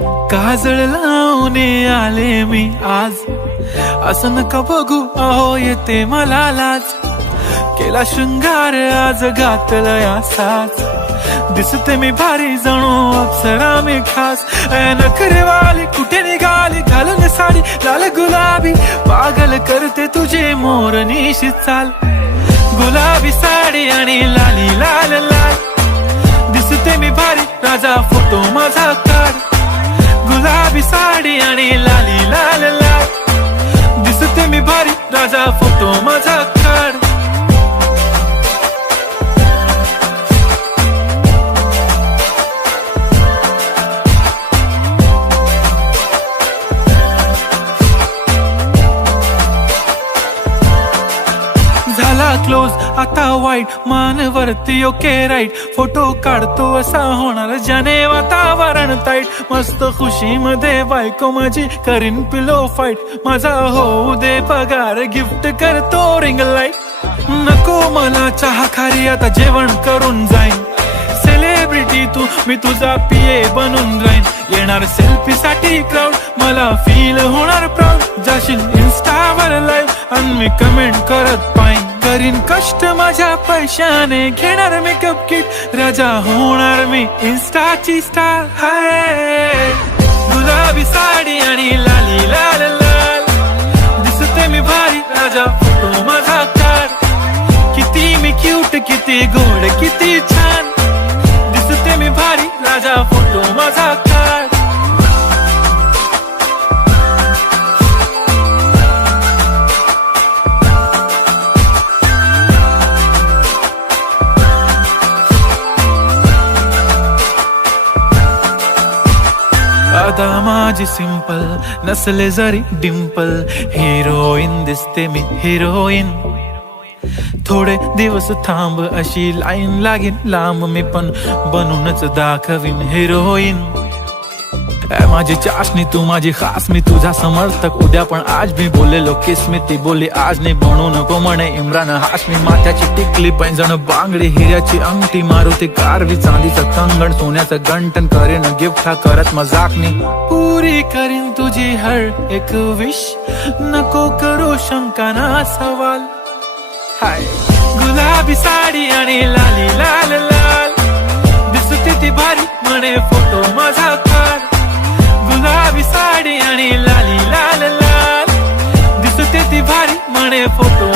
काजळ लावून आले मी आज, असं नका बघू अहो येते मला लाज. केला शृंगार आज घातलाय असाच, दिसते मी भारी जणू अप्सरा मी खास. नखरेवाली कुठे निघाली घालून साडी लाल गुलाबी, पागल करते तुझे मोरनीशी चाल. गुलाबी साडी आणि लाली लाल लाल, दिसते मी भारी राजा फोटो माझा काढ. गुलाबी साडी आणि लाली लाल लाल, दिसते मी भारी राजा फोटो माझा काढ. झाला क्लोज आता वाईट, मानवरती ओके राईट. फोटो काढतो असा होणार ज्याने वातावरण ताईट. मस्त खुशी मध्ये बायको माझी करीन पिलो फाईट. माझा होऊ दे पगार गिफ्ट करतो रिंग लाईट. नको मला चहा खारी आता जेवण करून जाईन. सेलिब्रिटी तू मी तुझा पिये बनून राहीन. येणार सेल्फी साठी क्राऊड मला फील होणार प्राऊड. जाशील इन्स्टावर लाईव्ह आणि मी कमेंट करत पाईन. करीन कष्ट माझ्या पैशाने घेणार मेकअप किट. राजा होणार मी इन्स्टाची स्टार. हाय गुलाबी साडी आणि लाली लाल लाल, दिसते मी भारी राजा फोटो माझा काढ. किती मी क्यूट किती गोड किती छान, दिसते मी भारी राजा फोटो माझा काढ. आता माझी सिंपल नसले जरी डिंपल, हिरोईन दिसते मी हिरोईन. थोडे दिवस थांब अशी लाईन लागेल लांब, मी पण बनूनच दाखवीन हिरोईन. माझी चाशनी तू माझी खास, मी तुझा समर्थक उद्या पण आज मी बोलेलो किस मी. ती बोली आज नाही बनू नको म्हणे इम्रान हाशमी. माथ्याची टिकली पैंजण बांगडी हिऱ्याची अंगठी, मारुती कारवी चांदीचं कंगण सोन्याचं गंटन. करेन गिफ्ट हा करत मजाकनी, पुरी करीन तुझी हर एक विश. नको करू शंका ना सवाल. हाय गुलाबी साडी आणि लाली लाल लाल, दिसते ती भारी म्हणे फोटो माझा काढ. गुलाबी साडी आणि लाली लाल लाल, दिसते ती भारी म्हणे फोटो